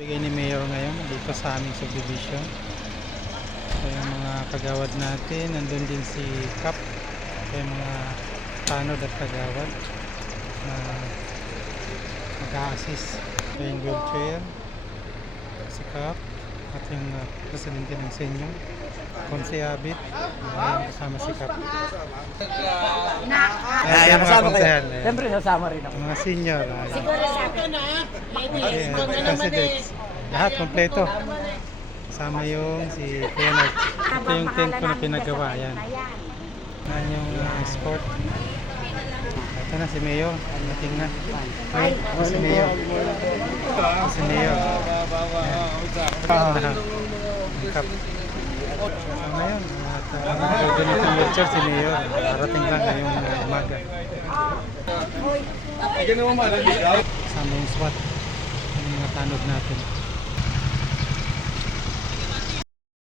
Bigay ni Mayor ngayon dito sa aming subdivision. So yung mga kagawad natin, nandun din si Kap. So yung mga tanod at kagawad na mag-a-assist. So yung wheelchair, si Kap, at yung uh, presidente ng senyo, Konse Abit, ayan, kasama si Kap. Ay, yung mga kasama kayo. Siyempre, sasama rin ako. Mga senior. Siguro sa akin na, naman eh. Lahat kompleto. Kasama yung si Kuya Nard. Ito yung tent ko na pinagawa. Yan. Yan yung uh, sport. Ito na si Mayor. Dating na. Ay, ito si Mayor. Ito si Mayor. Ah, Cup. Kasama yun. At uh, yung lecture si Mayor. Darating lang ngayong umaga. Kasama yung SWAT. Yung mga tanod natin.